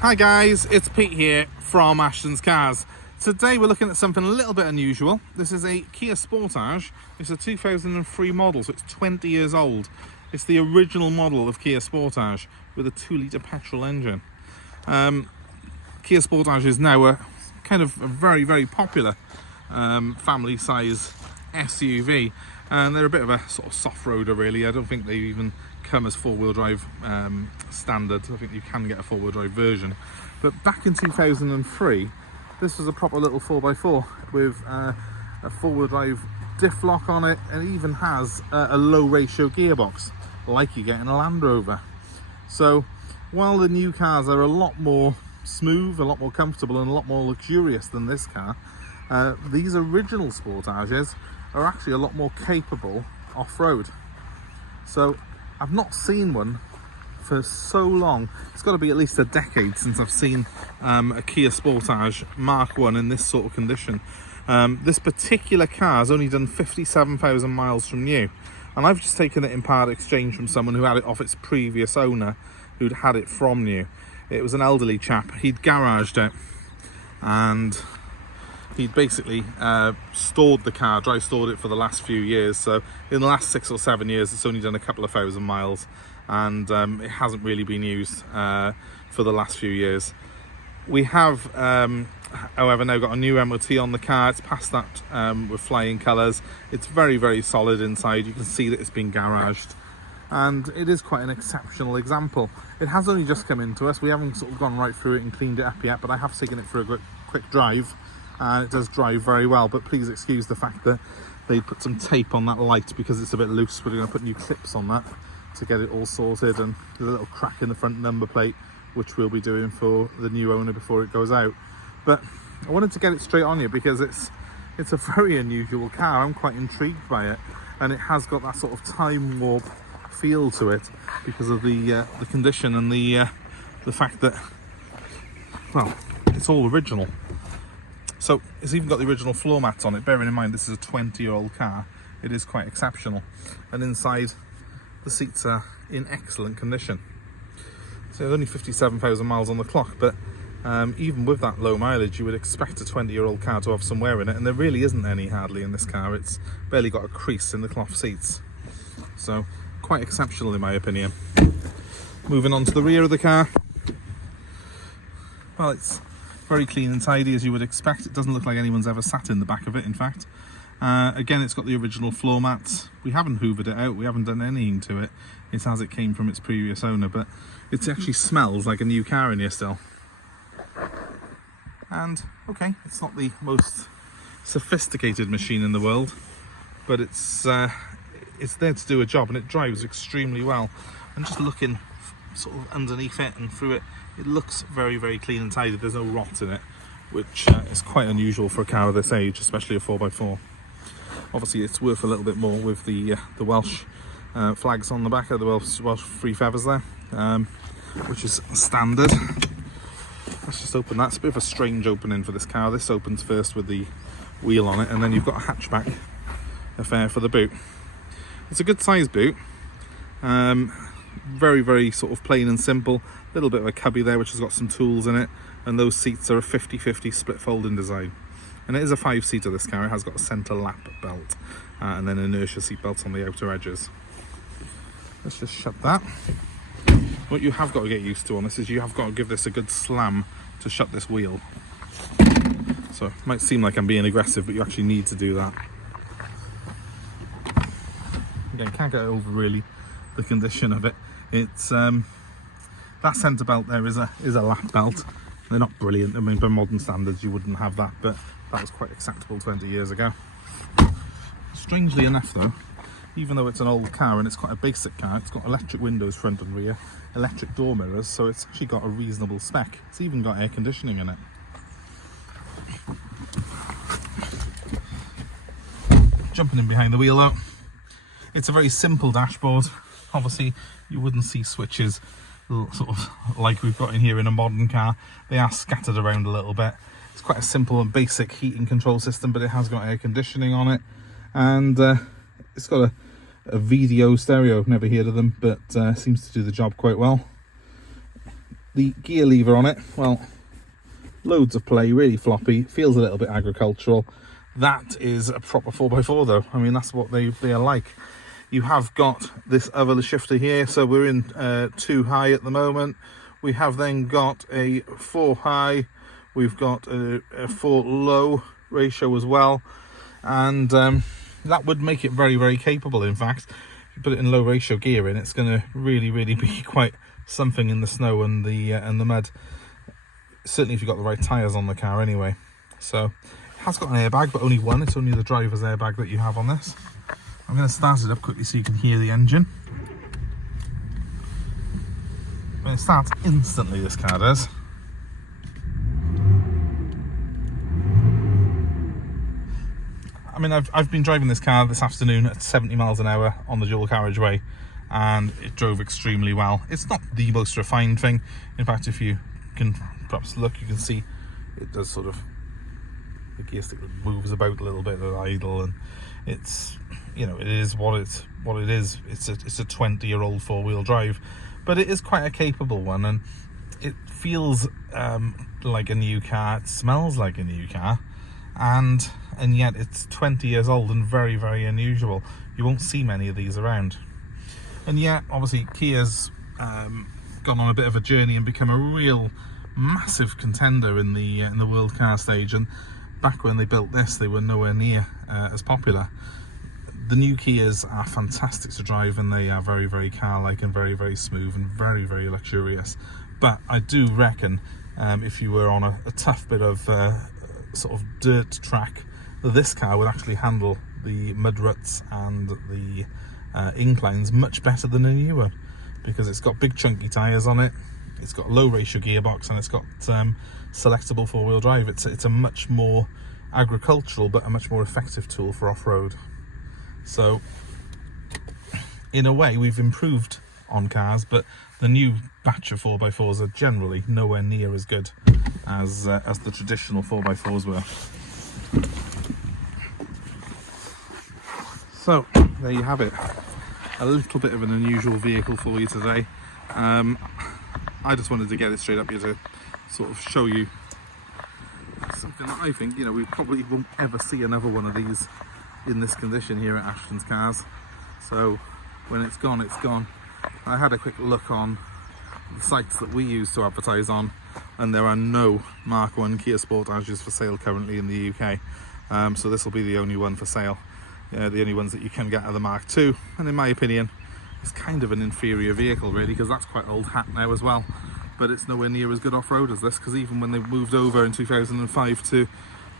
Hi guys, it's Pete here from Ashton's Cars. Today we're looking at something a little bit unusual. This is a Kia Sportage. It's a 2003 model, so it's 20 years old. It's the original model of Kia Sportage with a 2-litre petrol engine. Kia Sportage is now a kind of a very popular family size SUV, and they're a bit of a sort of soft roader really. I don't think they even come as four-wheel drive standard. I think you can get a four-wheel drive version, but back in 2003 this was a proper little 4x4 with a four-wheel drive diff lock on it, and it even has a low ratio gearbox like you get in a Land Rover. So while the new cars are a lot more smooth, a lot more comfortable and a lot more luxurious than this car, these original Sportages are actually a lot more capable off-road. So I've not seen one for so long. It's got to be at least a decade since I've seen a Kia Sportage Mk1 in this sort of condition. This particular car has only done 57,000 miles from new, and I've just taken it in part exchange from someone who had it off its previous owner who'd had it from new. It was an elderly chap. He'd garaged it and he'd basically stored the car, dry stored it for the last few years. So in the last 6 or 7 years it's only done a couple of thousand miles, and it hasn't really been used for the last few years. We have however now got a new MOT on the car. It's passed that with flying colours. It's very solid inside. You can see that it's been garaged, and it is quite an exceptional example. It has only just come into us. We haven't sort of gone right through it and cleaned it up yet, but I have taken it for a quick drive, and it does drive very well. But please excuse the fact that they put some tape on that light because it's a bit loose. We're going to put new clips on that to get it all sorted, and there's a little crack in the front number plate which we'll be doing for the new owner before it goes out. But I wanted to get it straight on you because it's a very unusual car. I'm quite intrigued by it, and it has got that sort of time warp feel to it because of the condition and the fact that, well, it's all original. So it's even got the original floor mats on it. Bearing in mind this is a 20-year-old car, it is quite exceptional. And inside, the seats are in excellent condition. So there's only 57,000 miles on the clock, but even with that low mileage you would expect a 20-year-old car to have some wear in it, and there really isn't any hardly in this car. It's barely got a crease in the cloth seats, so quite exceptional in my opinion. Moving on to the rear of the car, well, it's very clean and tidy as you would expect. It doesn't look like anyone's ever sat in the back of it, in fact. Again, it's got the original floor mats. We haven't hoovered it out, we haven't done anything to it. It's as it came from its previous owner, but it actually smells like a new car in here still. And okay, it's not the most sophisticated machine in the world, but it's there to do a job, and it drives extremely well. And just looking sort of underneath it and through it, it looks very clean and tidy. There's no rot in it, which is quite unusual for a car of this age, especially a 4x4. Obviously it's worth a little bit more with the Welsh flags on the back of the Welsh free feathers there, which is standard. Let's just open that. It's a bit of a strange opening for this car. This opens first with the wheel on it, and then you've got a hatchback affair for the boot. It's a good size boot, very sort of plain and simple. A little bit of a cubby there which has got some tools in it, and those seats are a 50/50 split folding design. And it is a 5-seater, this car. It has got a centre lap belt and then inertia seat belts on the outer edges. Let's just shut that. What you have got to get used to on this is you have got to give this a good slam to shut this wheel. So it might seem like I'm being aggressive, but you actually need to do that. Again, can't get over really the condition of it. It's that centre belt there is a lap belt. They're not brilliant. I mean, by modern standards you wouldn't have that, but that was quite acceptable 20 years ago. Strangely enough though, even though it's an old car and it's quite a basic car, it's got electric windows front and rear, electric door mirrors, so it's actually got a reasonable spec. It's even got air conditioning in it. Jumping in behind the wheel though, it's a very simple dashboard. Obviously you wouldn't see switches sort of like we've got in here in a modern car. They are scattered around a little bit. It's quite a simple and basic heating control system, but it has got air conditioning on it, and it's got a video stereo. Never heard of them, but seems to do the job quite well. The gear lever on it, well, loads of play, really floppy, feels a little bit agricultural. That is a proper 4x4 though. I mean, that's what they are like. You have got this other shifter here, so we're in 2 high at the moment. We have then got a 4 high, we've got a 4 low ratio as well, and that would make it very, very capable. In fact, if you put it in low ratio gear in, it's going to really, really be quite something in the snow and the mud. Certainly if you've got the right tyres on the car anyway. So it has got an airbag, but only one. It's only the driver's airbag that you have on this. I'm going to start it up quickly so you can hear the engine. When it starts instantly, this car does. I mean, I've been driving this car this afternoon at 70 miles an hour on the dual carriageway, and it drove extremely well. It's not the most refined thing. In fact, if you can perhaps look, you can see it does sort of, the gear stick moves about a little bit at idle, and it's, you know, it is what it is. It's a 20-year-old 4-wheel drive, but it is quite a capable one, and it feels like a new car. It smells like a new car, and yet it's 20 years old and very, very unusual. You won't see many of these around. And yet, obviously, Kia's gone on a bit of a journey and become a real massive contender in the world car stage. And back when they built this, they were nowhere near as popular. The new Kias are fantastic to drive, and they are very, very car-like and very, very smooth and very, very luxurious. But I do reckon if you were on a tough bit of sort of dirt track, this car would actually handle the mud ruts and the inclines much better than a new one, because it's got big chunky tyres on it, it's got a low ratio gearbox, and it's got selectable 4-wheel drive. It's a much more agricultural but a much more effective tool for off-road. So in a way we've improved on cars, but the new batch of 4x4s are generally nowhere near as good as the traditional 4x4s were. So there you have it, a little bit of an unusual vehicle for you today. I just wanted to get it straight up here to sort of show you something that I think, you know, we probably won't ever see another one of these in this condition here at Ashton's Cars. So when it's gone, it's gone. I had a quick look on the sites that we use to advertise on, and there are no Mk1 Kia Sportages for sale currently in the UK. So this will be the only one for sale. The only ones that you can get are the Mark II, and in my opinion it's kind of an inferior vehicle really, because that's quite old hat now as well, but it's nowhere near as good off-road as this, because even when they moved over in 2005 to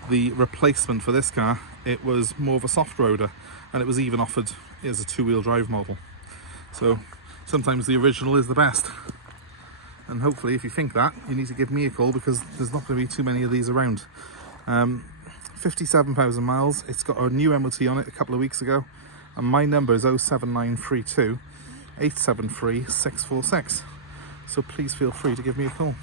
the replacement for this car, it was more of a soft roader, and it was even offered as a 2-wheel drive model. So sometimes the original is the best, and hopefully if you think that, you need to give me a call, because there's not going to be too many of these around. 57,000 miles. It's got a new MOT on it a couple of weeks ago, and my number is 07932 873 646. So please feel free to give me a call.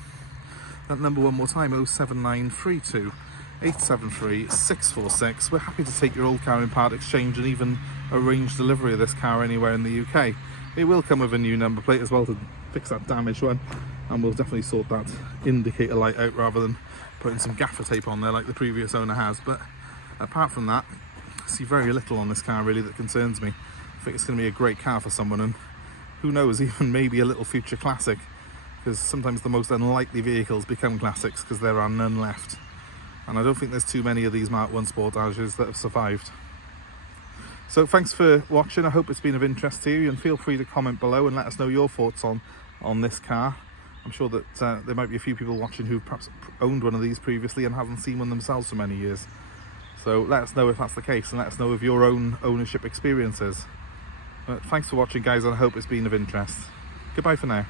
That number one more time, 07932 873 646. We're happy to take your old car in part exchange and even arrange delivery of this car anywhere in the UK. It will come with a new number plate as well to fix that damaged one, and we'll definitely sort that indicator light out rather than putting some gaffer tape on there like the previous owner has. But apart from that, I see very little on this car really that concerns me. I think it's going to be a great car for someone, and who knows, even maybe a little future classic, because sometimes the most unlikely vehicles become classics because there are none left, and I don't think there's too many of these Mk1 Sportages that have survived. So thanks for watching. I hope it's been of interest to you, and feel free to comment below and let us know your thoughts on this car. I'm sure that there might be a few people watching who've perhaps owned one of these previously and haven't seen one themselves for many years. So let us know if that's the case, and let us know of your own ownership experiences. But thanks for watching, guys, and I hope it's been of interest. Goodbye for now.